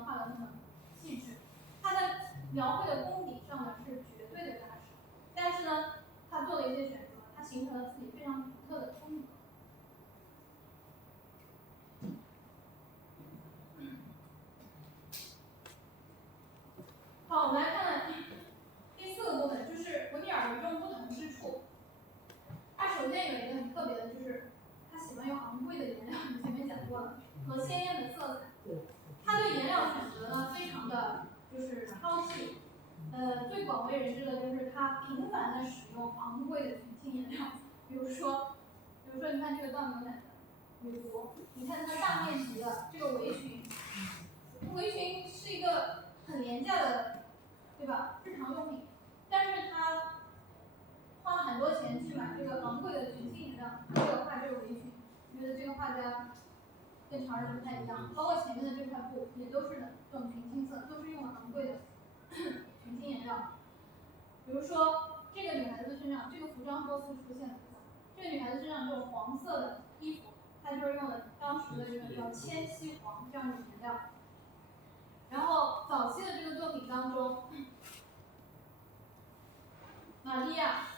能画的那么细致，他在描绘的功底上呢是绝对的扎实，但是呢，他做了一些选择，他形成了自己非常独特的风格。好，我们来看看第4个部分，就是维米尔的与众不同之处。他首先有一个很特别的，就是他喜欢用昂贵的颜料，我们前面讲过了，和鲜艳的色彩。他对颜料选择呢非常的就是挑剔，最广为人知的就是他频繁的使用昂贵的群青颜料，比如说你看这个倒牛奶的女仆，你看它大面积的这个围裙，围裙是一个很廉价的，对吧？日常用品，但是他花了很多钱去买这个昂贵的群青颜料，为了画这个围裙，觉得这个画家跟常人不太一样。包括前面的这块布也都是的，这种群青色都是用了昂贵的群青颜料。比如说这个女孩子身上，这个服装多次出现了，这个女孩子身上这种黄色的衣服，它就是用了当时的这个叫铅锡黄这样的颜料。然后早期的这个作品当中，玛利亚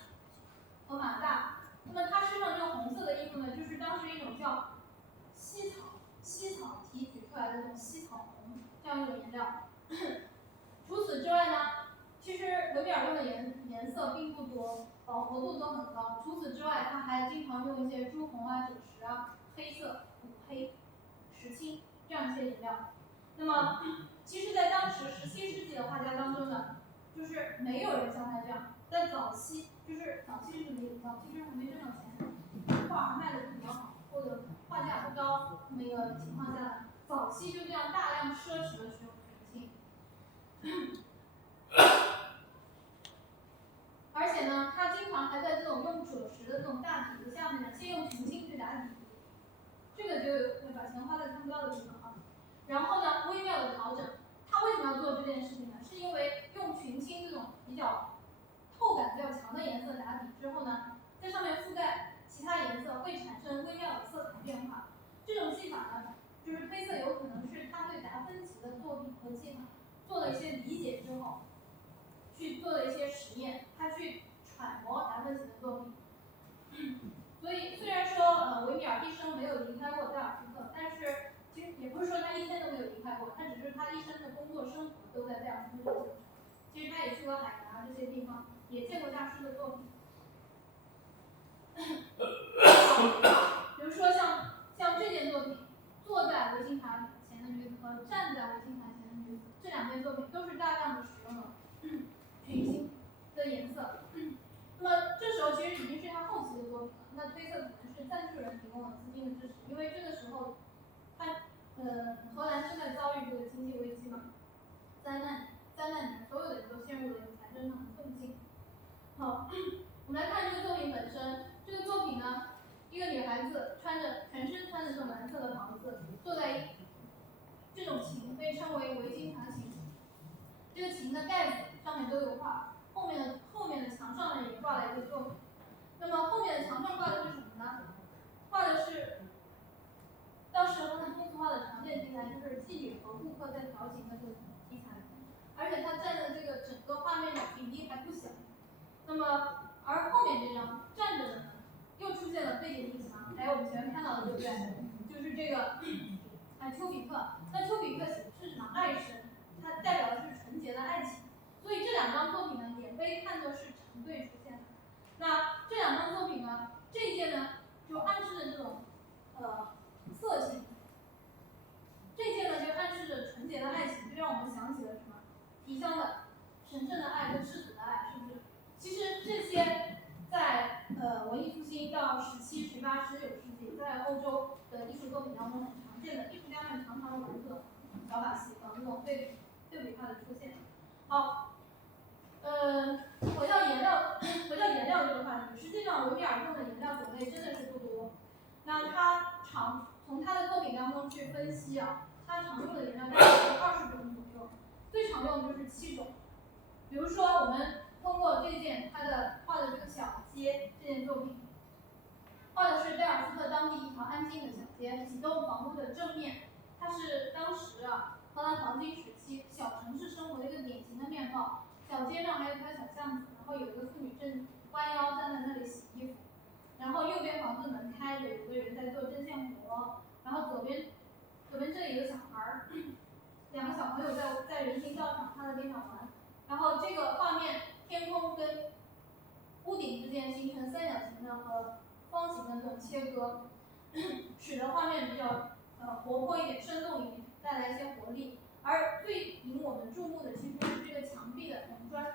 和马大，那么她身上这个红色的衣服呢，就是当时一种叫茜草提取出来的这种茜草红这样一种颜料。除此之外呢，其实维米尔用的颜色并不多，饱和度都很高。除此之外，他还经常用一些朱红啊、赭石啊、黑色、古黑、石青这样一些颜料。那么，其实，在当时17世纪的画家当中呢，就是没有人像他这样。在早期是什么意思？早期就是还没挣到钱，画卖的比较好，或者画价不高那么一个情况下，早期就这样大量奢侈的使用群青。而且呢，他经常还在这种用赭石的这种大体子下面呢，先用群青去打底，这个就把钱花在看不到的地方啊。然后呢，微妙的调整，他为什么要做这件事情呢？是因为用群青这种比较透感比较强的颜色打底之后呢，在上面覆盖其他颜色会产生微妙的色彩变化。这种技法呢，就是推测有可能是他对达芬奇的作品和技法做了一些理解之后，去做了一些实验，他去揣摩达芬奇的作品。所以虽然说维米尔一生没有离开过戴尔斯特，但是其实也不是说他一天都没有离开过，他只是他一生的工作生活都在戴尔斯特进行。其实他也去过海牙这些地方，也见过大师的作品。比如说像这件作品，坐在维金塔前的女子和站在维金塔前的女子，这2件作品都是大量的使用了群青的颜色。那么这时候其实已经是他后期的作品了，那推测可能是赞助人提供了资金的支持，因为这个时候荷兰正在遭遇这个经济危机嘛，灾难年，所有的人都陷入了一个财政上的困境。好，我们来看这个作品本身。这个作品呢，一个女孩子全身穿着这种蓝色的袍子，坐在这种琴被称为维金塔琴。这个琴的盖子上面都有画，后面的墙上呢也挂了一个作品。那么后面的墙上挂的是什么呢？画的是当时荷兰风俗画的常见题材，就是妓女和顾客在调情的这个题材，而且它占的这个整个画面的比例还不小。那么而后面这张站着的呢，又出现了背景壁墙，还有我们前面看到的，对不对？就是这个丘比特。那丘比特是什么？爱神，它代表的是纯洁的爱情。所以这2张作品呢，也被看作是成对出现的。那这2张作品呢，这一件呢就暗示着这种色情，这一件呢就暗示着纯洁的爱情，就让我们想起了什么？提香的神圣的爱跟赤子的爱，是不是？其实这些在文艺复兴到17、18、19世纪，在欧洲的艺术作品当中很常见的，艺术家们常常玩这种小把戏和这种对比化的出现。好，回到颜料这个话题，实际上维米尔用的颜料种类真的是不多。那他从他的作品当中去分析啊，他常用的颜料大概是20种左右，最常用的就是7种。比如说我们通过这件他的画的这个小街这件作品，画的是戴尔斯特当地一条安静的小街，几栋房屋的正面，它是当时荷兰黄金时期小城市生活的一个典型的面貌。小街上还有一条小巷子，然后有一个妇女正弯腰站在那里洗衣服，然后右边房子门开着，有个人在做针线活，然后左边这里有个小孩儿，两个小朋友在人行道上趴在地上玩，然后这个画面天空跟屋顶之间形成三角形的和方形的这种切割，使得画面比较活泼一点、生动一点，带来一些活力。而最引我们注目的其实是这个墙壁的红砖，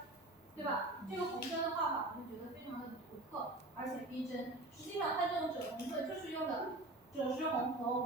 对吧？这个红砖的画法我们觉得非常的独特，而且逼真。实际上它这种赭红色就是用的赭石红和我们刚